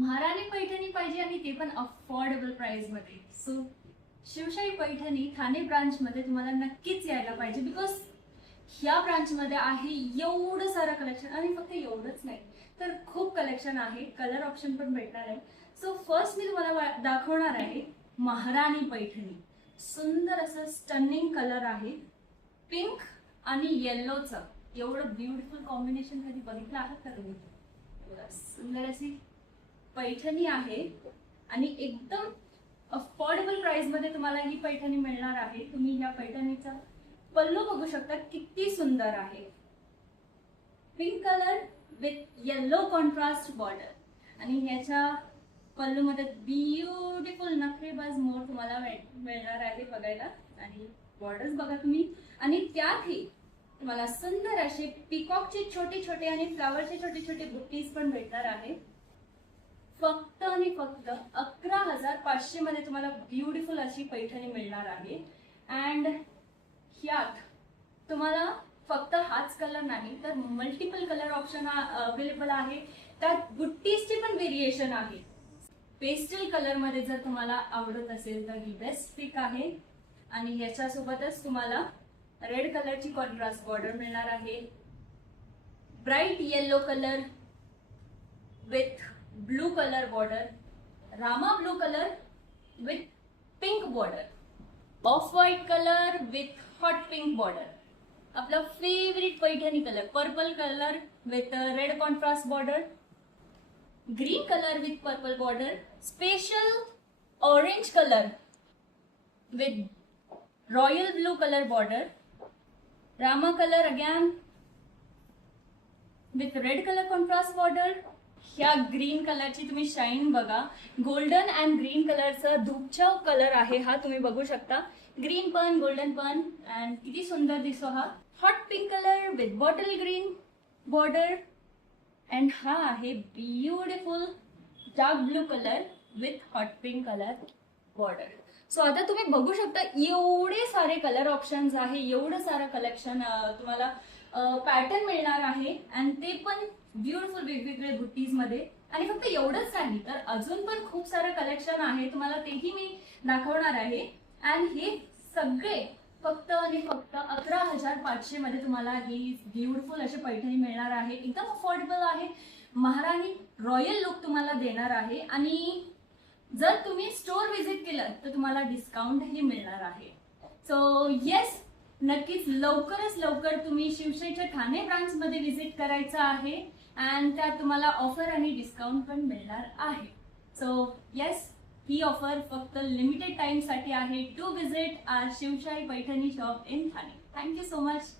महाराणी पैठणी पाहिजे आणि ते पण अफोर्डेबल प्राइस मध्ये. सो शिवशाही पैठणी ठाणे ब्रांच मध्ये तुम्हाला नक्कीच यायला पाहिजे, बिकॉज ह्या ब्रांच मध्ये आहे एवढं सारं कलेक्शन. आणि फक्त एवढंच नाही तर खूप कलेक्शन आहे, कलर ऑप्शन पण भेटणार आहे. सो फर्स्ट मी तुम्हाला दाखवणार आहे महाराणी पैठणी. सुंदर असं स्टनिंग कलर आहे, पिंक आणि येल्लोचं एवढं ब्युटिफुल कॉम्बिनेशन कधी बघितलं आहे का तुम्ही? सुंदर अशी पैठणी आहे आणि एकदम अफोर्डेबल प्राइस मध्ये तुम्हाला ही पैठणी मिळणार आहे. तुम्ही ह्या पैठणीचा पल्लू बघू शकता, किती सुंदर आहे. Pink colour with yellow contrast border आणि ह्याच्या पल्लू मध्ये ब्युटिफुल नखरेबाज मोर तुम्हाला मिळणार आहे बघायला. आणि बॉर्डर्स बघा तुम्ही. आणि त्यातही तुम्हाला सुंदर असे पिकॉकचे छोटे छोटे आणि फ्लावरचे छोटे छोटे बुट्टीज पण भेटणार आहे. फक्त आणि फक्त 11,500 मध्ये तुम्हाला ब्युटिफुल अशी पैठणी मिळणार आहे. अँड ह्यात तुम्हाला फक्त हाच कलर नाही तर मल्टिपल कलर ऑप्शन अवेलेबल आहे. त्यात बुट्टीजचे पण व्हेरिएशन आहे. पेस्टल कलर मध्ये जर तुम्हाला आवडत असेल तर ही बेस्ट पिक आहे. आणि याच्यासोबतच तुम्हाला रेड कलरची कॉन्ट्रास्ट बॉर्डर मिळणार आहे. Bright yellow colour with blue colour border, रामा blue colour with pink border, off white colour with hot pink border, आपला favourite Paithani colour purple colour with red contrast border, green colour with purple border, special orange colour with royal blue colour border, रामा colour again with red colour contrast border. ह्या green कलरची तुम्ही shine बघा, golden and green कलरचा धूपछाव colour आहे हा, तुम्ही बघू शकता. ग्रीन पण गोल्डन पण अँड किती सुंदर दिसतो हा. Hot pink colour with bottle green border and हा आहे beautiful dark blue colour with hot pink colour border. So आता तुम्ही बघू शकता एवढे सारे कलर ऑप्शन्स आहे, एवढं सारं कलेक्शन तुम्हाला पॅटर्न मिळणार आहे. अँड ते पण ब्युटिफुल वेगवेगळे बुट्टीज मध्ये. आणि फक्त एवढंच नाही तर अजून पण खूप सारं कलेक्शन आहे, तुम्हाला तेही मी दाखवणार आहे. अँड हे सगळे फक्त आणि फक्त 11,500 मध्ये तुम्हाला ही ब्युटिफुल अशी पैठणी मिळणार आहे. एकदम अफोर्डेबल आहे, महाराणी रॉयल लुक तुम्हाला देणार आहे. आणि जर तुम्ही स्टोर व्हिजिट केलं तर तुम्हाला डिस्काउंटही मिळणार आहे. सो येस, नक्कीच लवकरच लवकर तुम्ही शिवशाहीच्या ठाणे ब्रांच मध्ये व्हिजिट करायचं आहे. अँड त्यात तुम्हाला ऑफर आणि डिस्काउंट पण मिळणार आहे. सो येस, ही ऑफर फक्त लिमिटेड टाइम साठी आहे. To visit our Shivshahi Paithani shop in Thane. Thank you so much.